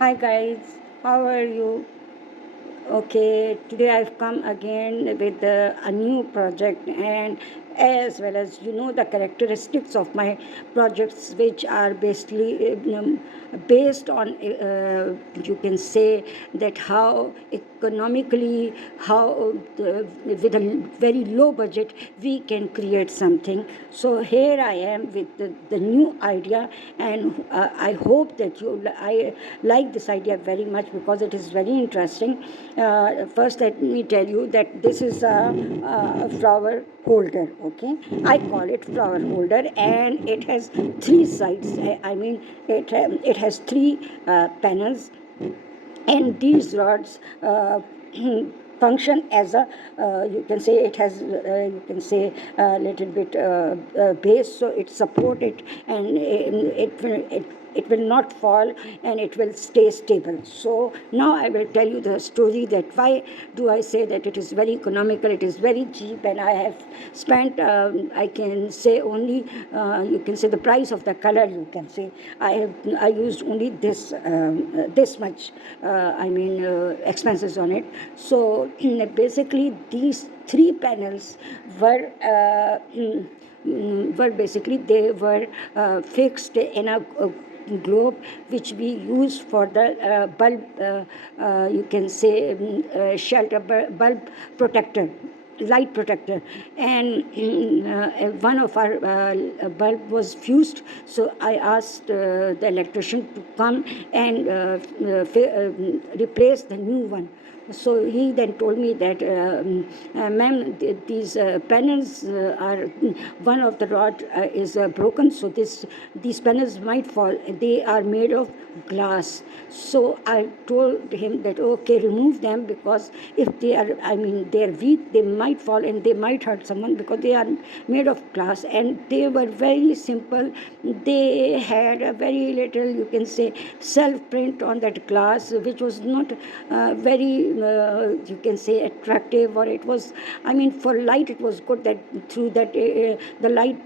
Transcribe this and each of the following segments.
Hi guys, how are you? Okay, today I've come again with a new project, and as well as the characteristics of my projects, which are basically based on you can say that how economically, how with a very low budget we can create something. So here I am with the new idea, and I hope that I like this idea very much because it is very interesting. First, let me tell you that this is a flower holder. Okay, I call it flower holder, and it has three sides. I mean, it has three panels, and these rods function as a you can say it has you can say a little bit base, so it support it, and it will not fall, and it will stay stable. So now I will tell you the story that why do I say that it is very economical, it is very cheap, and I have spent I can say only you can say the price of the color, you can say I used only this much expenses on it. So basically these three panels were basically they were fixed in a globe which we use for the bulb you can say shelter bulb protector, light protector. And one of our bulb was fused, so I asked the electrician to come and replace the new one. So he then told me that, ma'am, these panels are one of the rod is broken, so these panels might fall. They are made of glass. So I told him that okay, remove them, because if they are, they are weak, they might fall and they might hurt someone because they are made of glass, and they were very simple. They had a very little, you can say, self print on that glass, which was not very you can say attractive, or it was, for light it was good, that through that the light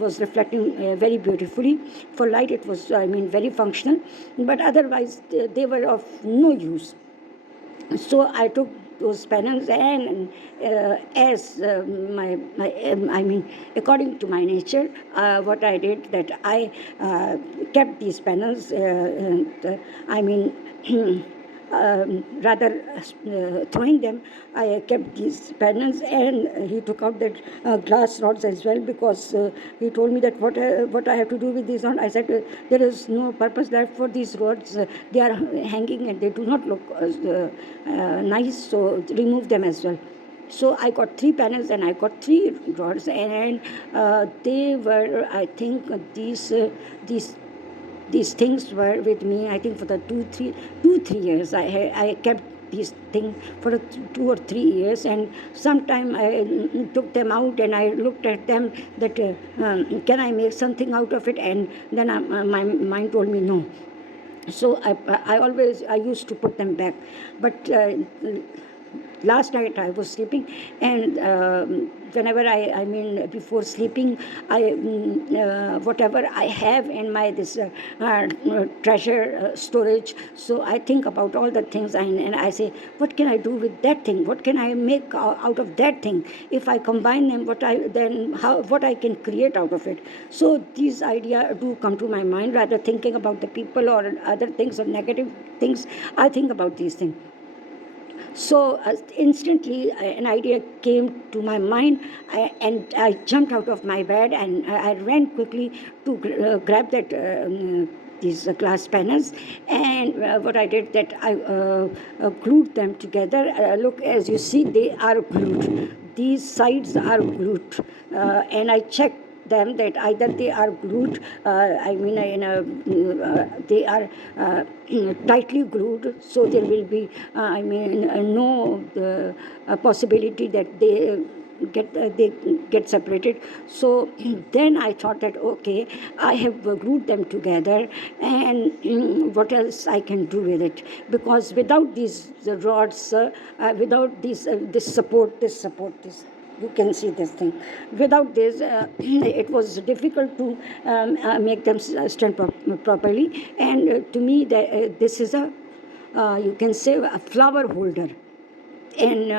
was reflecting very beautifully. For light it was, very functional, but otherwise they were of no use. So I took those panels, and as according to my nature, what I did, that I kept these panels rather throwing them, I kept these panels, and he took out that glass rods as well, because he told me that what I have to do with these rods. I said there is no purpose left for these rods. They are hanging and they do not look nice, so remove them as well. So I got three panels and I got three rods, and they were, I think, these things were with me, I think, for the 2 3 years. I kept these things for 2 or 3 years, and sometime I took them out and I looked at them, that can I make something out of it, and then my mind told me no. So I used to put them back, but last night I was sleeping, and whenever before sleeping, I whatever I have in my this treasure storage, so I think about all the things, and I say, what can I do with that thing, what can I make out of that thing, if I combine them, what I can create out of it. So these ideas do come to my mind, rather thinking about the people or other things or negative things. I think about these things. So instantly an idea came to my mind, and I jumped out of my bed, and I ran quickly to grab that these glass panels, and what I did, that I glued them together. Look, as you see, they are glued. These sides are glued, and I checked them that either they are glued, they are tightly glued, so there will be, no possibility that they get separated. So then I thought that okay, I have glued them together, and what else I can do with it, because without these rods, without this support, this You can see this thing. Without this, it was difficult to make them stand properly. And to me, this is a, you can say, a flower holder. And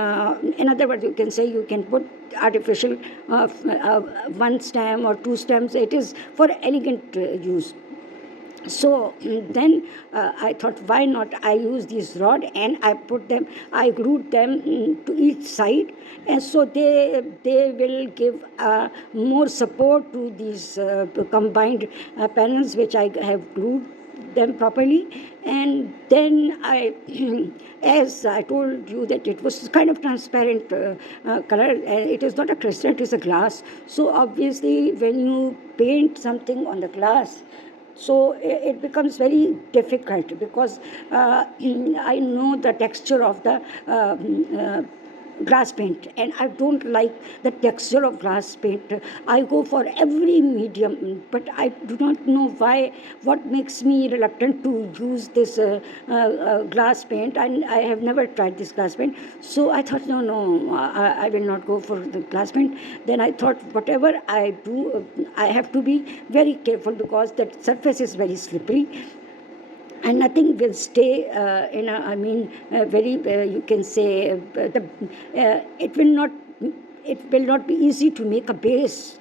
in other words, you can say you can put artificial one stem or two stems. It is for elegant use. So then I thought, why not I use this rod, and I glued them to each side, and so they will give more support to these combined panels which I have glued them properly. And then I as I told you that it was kind of transparent color. It is not a crystal, it is a glass. So obviously when you paint something on the glass, so it becomes very difficult, because I know the texture of the glass paint, and I don't like the texture of glass paint. I go for every medium, but I do not know why, what makes me reluctant to use this glass paint. I have never tried this glass paint. So I thought, no, I will not go for the glass paint. Then I thought, whatever I do, I have to be very careful, because that surface is very slippery, and nothing will stay in a very you can say it will not be easy to make a base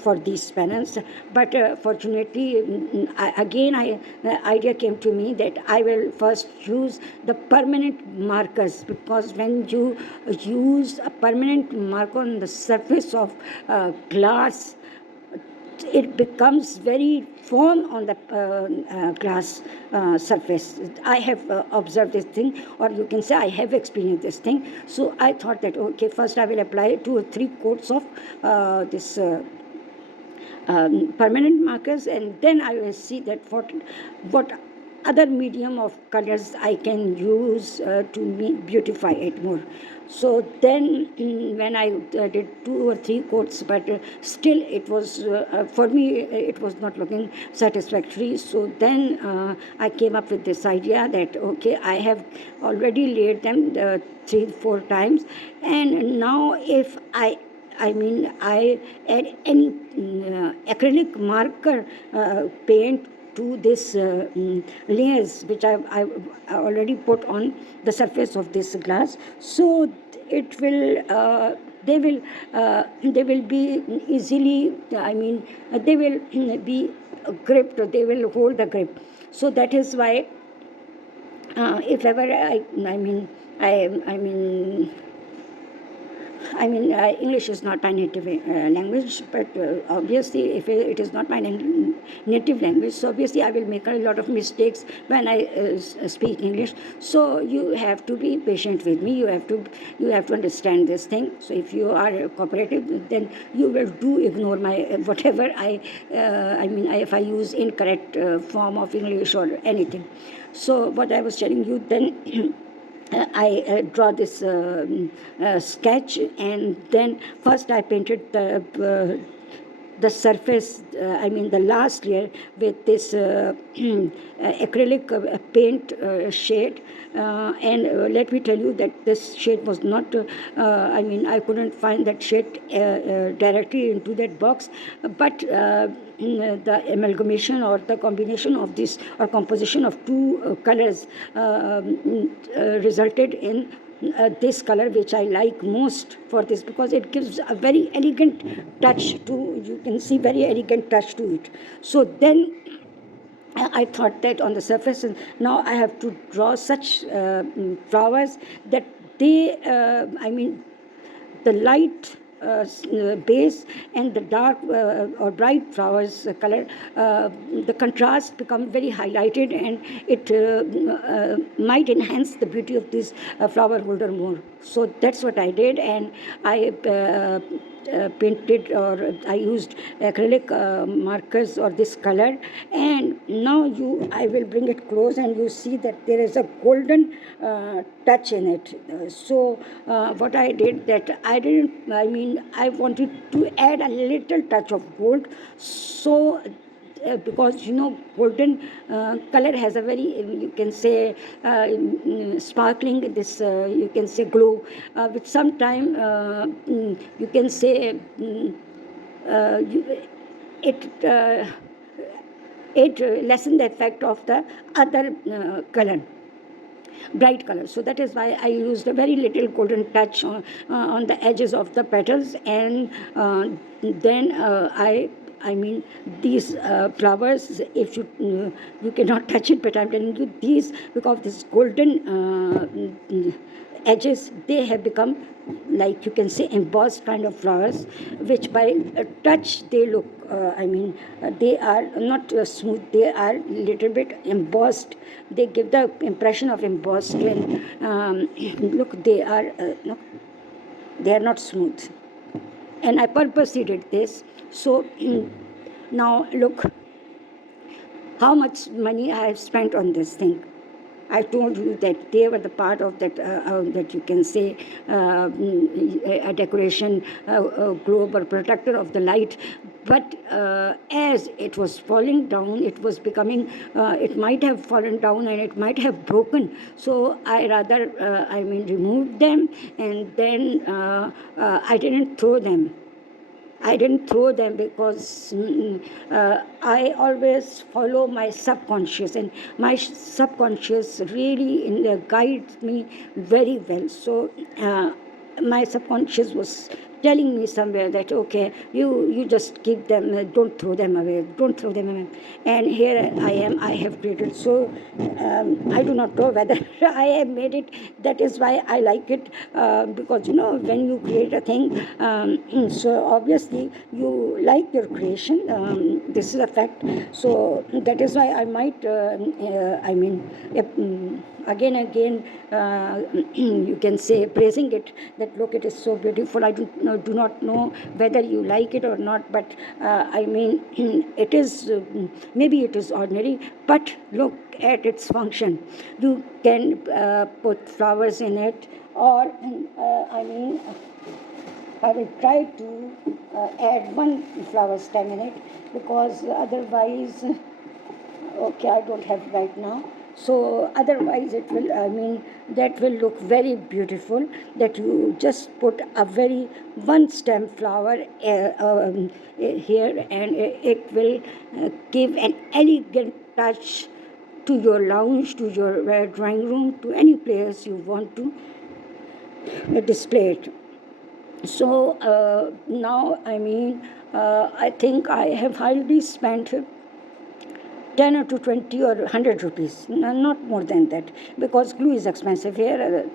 for these panels. But fortunately, the idea came to me that I will first use the permanent markers, because when you use a permanent marker on the surface of glass, it becomes very firm on the glass surface. I have observed this thing, or you can say I have experienced this thing. So I thought that, okay, first I will apply 2 or 3 coats of this permanent markers, and then I will see that what other medium of colors I can use to beautify it more. So then when I did 2 or 3 coats, but still it was, for me, it was not looking satisfactory. So then I came up with this idea that, okay, I have already laid them 3-4 times, and now if I add any acrylic marker paint to this layers which I already put on the surface of this glass, so it will they will be easily, they will be gripped, they will hold the grip. So that is why if ever English is not my native language, but obviously if it is not my native language, so obviously I will make a lot of mistakes when I speak English. So you have to be patient with me. You have to understand this thing. So if you are cooperative, then you will ignore my whatever if I use incorrect form of English or anything. So what I was telling you then. I draw this sketch, and then first I painted the surface, the last layer, with this acrylic paint shade. And let me tell you that this shade was not, I couldn't find that shade directly into that box, but the amalgamation or the combination of this or composition of 2 colors resulted in this color, which I like most for this, because it gives a very elegant touch to, you can see, very elegant touch to it. So then I thought that on the surface, now I have to draw such flowers that they, the light base and the dark or bright flowers color, the contrast become very highlighted, and it might enhance the beauty of this flower holder more. So that's what I did, and I painted, or I used acrylic markers or this color. And now I will bring it close, and you see that there is a golden touch in it. So what I did, that I wanted to add a little touch of gold. So because golden color has a very, you can say, sparkling, this you can say glow, with some time you can say it lessen the effect of the other color, bright color. So that is why I used a very little golden touch on the edges of the petals, and then I mean, these flowers, if you cannot touch it, but I'm telling you, these, because this golden edges, they have become, like you can say, embossed kind of flowers, which by touch they look, they are not smooth, they are little bit embossed. They give the impression of embossed, and look, they are not smooth. And I purposely did this. So now look how much money I have spent on this thing. I told you that they were the part of that, that you can say, a decoration, globe or protector of the light. But as it was falling down, it was becoming, it might have fallen down and it might have broken. So I rather, removed them, and then I didn't throw them. I didn't throw them because I always follow my subconscious, and my subconscious really guides me very well. So my subconscious was telling me somewhere that, okay, you just keep them, don't throw them away, and here I am, I have created. So I do not know whether I have made it. That is why I like it, because when you create a thing, so obviously you like your creation, this is a fact. So that is why I might again you can say, praising it, that look, it is so beautiful. I do not know whether you like it or not, but it is, maybe it is ordinary, but look at its function. You can put flowers in it, or I will try to add one flower stem in it, because otherwise, okay, I don't have right now. So otherwise it will, that will look very beautiful, that you just put a very one stem flower here, and it will give an elegant touch to your lounge, to your drawing room, to any place you want to display it. So now, I think I have hardly spent 10 or to 20 or 100 rupees, not more than that, because glue is expensive here.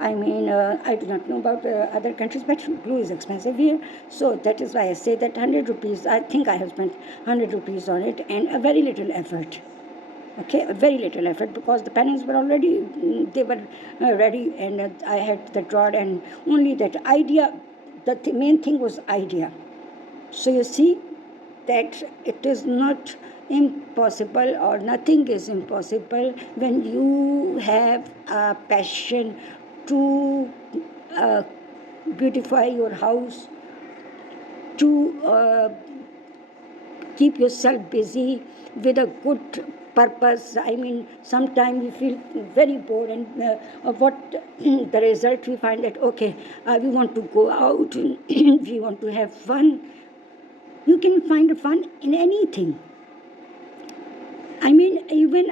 I do not know about other countries, but glue is expensive here. So that is why I say that 100 rupees, I think I have spent 100 rupees on it, and a very little effort. Okay, a very little effort, because the pennants were already, they were ready, and I had the rod, and only that idea, the main thing was idea. So you see that it is not impossible, or nothing is impossible, when you have a passion to beautify your house, to keep yourself busy with a good purpose. Sometimes you feel very bored, and what the result, we find that, okay, we want to go out, we want to have fun. You can find fun in anything. Even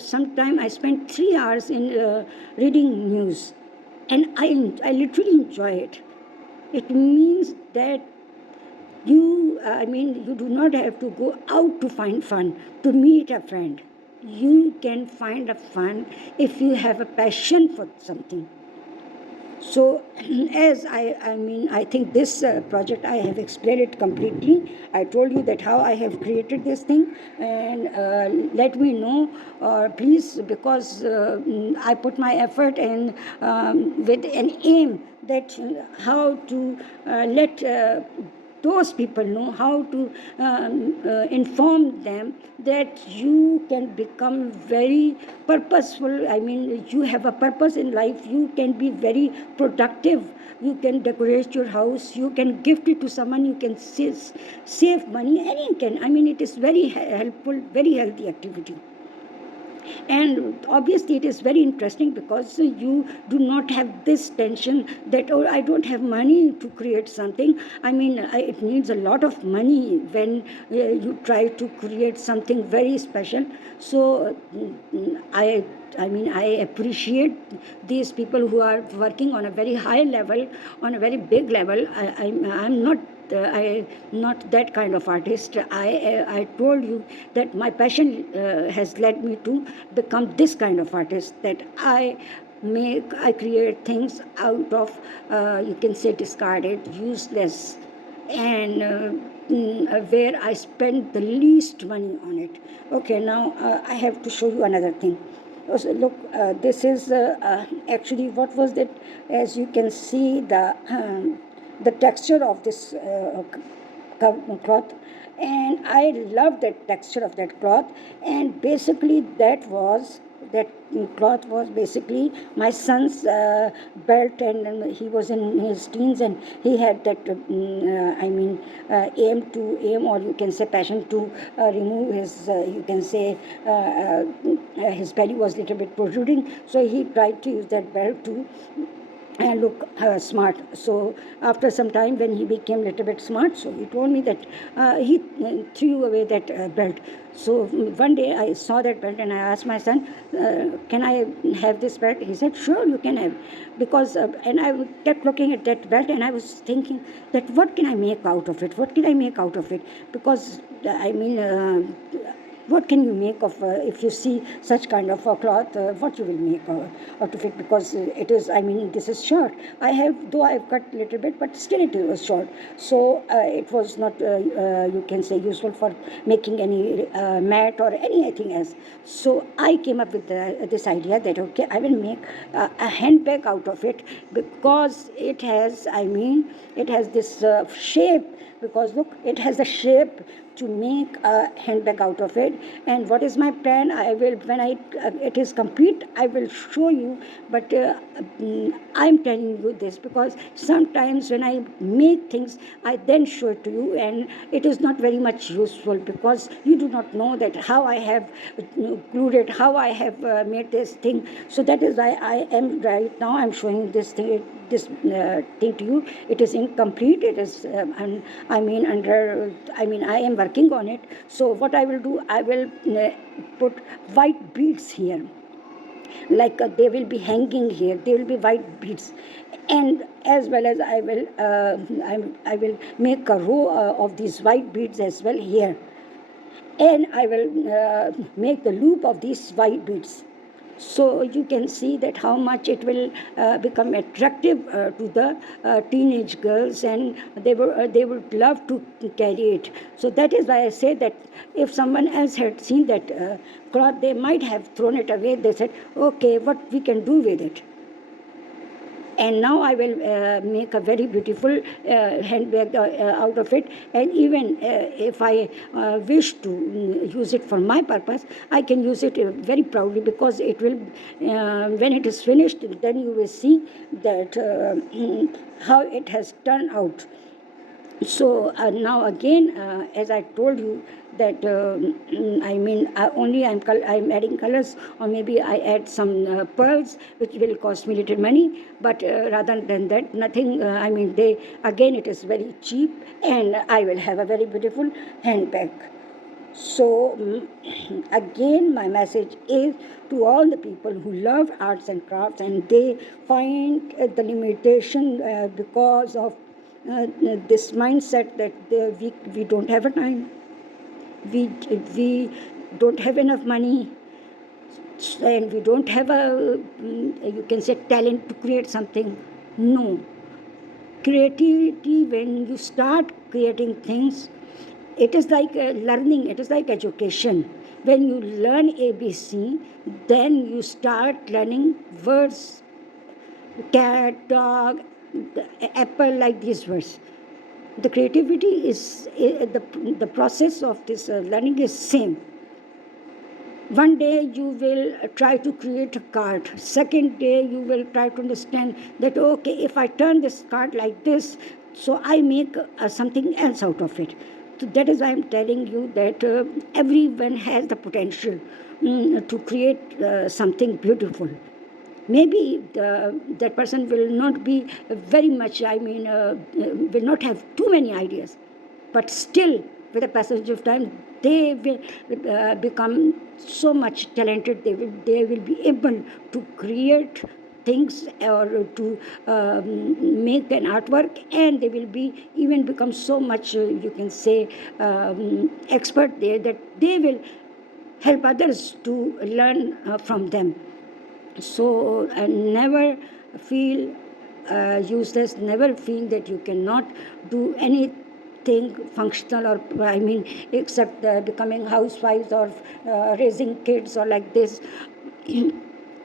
sometimes I spend 3 hours in reading news, and I literally enjoy it. It means that you do not have to go out to find fun, to meet a friend. You can find a fun if you have a passion for something. So, as I think this project, I have explained it completely. I told you that how I have created this thing, and let me know, please, because I put my effort, and with an aim that how to let those people know, how to inform them that you can become very purposeful. I mean, you have a purpose in life. You can be very productive. You can decorate your house. You can gift it to someone. You can save money. And you can. I mean, it is very helpful, very healthy activity. And obviously it is very interesting because you do not have this tension that, oh, I don't have money to create something. I mean, it needs a lot of money when you try to create something very special. So I mean, I appreciate these people who are working on a very high level, on a very big level. I'm not that kind of artist. I told you that my passion has led me to become this kind of artist, that I create things out of, you can say, discarded, useless, and where I spend the least money on it. Okay, now I have to show you another thing. So look, this is actually, what was that? As you can see, the texture of this cloth, and I love the texture of that cloth. And basically that cloth was basically my son's belt, and he was in his teens, and he had that aim, or you can say passion, to remove his you can say his belly was little bit protruding, so he tried to use that belt to and look smart. So after some time, when he became a little bit smart, so he told me that he threw away that belt. So one day I saw that belt and I asked my son, can I have this belt? He said, sure, you can have. Because and I kept looking at that belt, and I was thinking that what can I make out of it? What can I make out of it? Because I mean, what can you make of, if you see such kind of a cloth, what you will make out of it? Because it is, I mean, this is short. Though I've cut a little bit, but still it was short. So it was not, you can say, useful for making any mat or anything else. So I came up with this idea that, okay, I will make a handbag out of it, because it has, it has this shape. Because look, it has the shape to make a handbag out of it. And what is my plan? I will, when it is complete, I will show you. But I'm telling you this because sometimes when I make things, I then show it to you, and it is not very much useful, because you do not know that how I have glued it, how I have made this thing. So that is why I am right now, I'm showing this thing to you. It is incomplete. It is I am working on it. So what I will do, I will put white beads here, like they will be hanging here. They will be white beads, and as well as I will make a row of these white beads as well here, and I will make the loop of these white beads. So you can see that how much it will become attractive to the teenage girls, and they would love to carry it. So that is why I say that if someone else had seen that cloth, they might have thrown it away. They said, okay, what we can do with it? And now I will make a very beautiful handbag out of it. And even if I wish to use it for my purpose, I can use it very proudly, because it will, when it is finished, then you will see that how it has turned out. So now again, as I told you, that only I'm adding colors, or maybe I add some pearls, which will cost me little money. But rather than that, nothing. It is very cheap, and I will have a very beautiful handbag. So again, my message is to all the people who love arts and crafts, and they find the limitation because of this mindset that we don't have a time, we don't have enough money, and we don't have you can say, talent to create something. No. Creativity, when you start creating things, it is like learning, it is like education. When you learn ABC, then you start learning words, cat, dog, apple, like these words. The creativity is the process of this learning is same. One day you will try to create a card. Second day you will try to understand that, okay, if I turn this card like this, so I make something else out of it. So that is why I'm telling you that everyone has the potential to create something beautiful. Maybe that person will not be very much, will not have too many ideas, but still, with the passage of time, they will become so much talented. They will be able to create things or to make an artwork, and they will be even become so much, you can say, expert there, that they will help others to learn from them. So never feel useless, never feel that you cannot do anything functional, or except becoming housewives or raising kids or like this.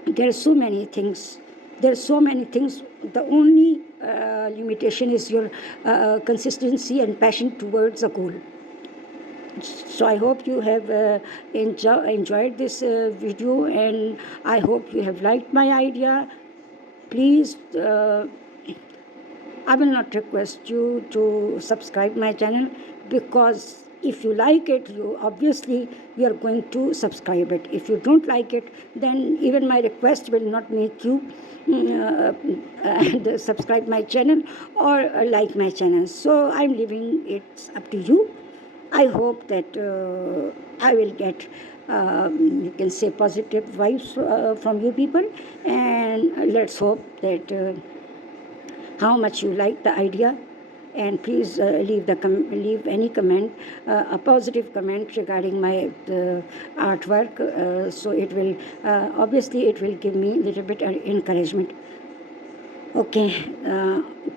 There are so many things. The only limitation is your consistency and passion towards a goal. So I hope you have enjoyed this video, and I hope you have liked my idea. Please, I will not request you to subscribe my channel, because if you like it, you are going to subscribe it. If you don't like it, then even my request will not make you subscribe my channel or like my channel. So I'm leaving it up to you. I hope that I will get, you can say, positive vibes from you people, and let's hope that how much you like the idea. And please leave any comment, a positive comment regarding my artwork. So it will obviously it will give me a little bit encouragement. Okay,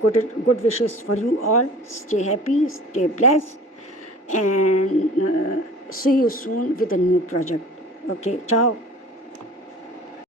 good wishes for you all. Stay happy, stay blessed, and see you soon with a new project. Okay, ciao.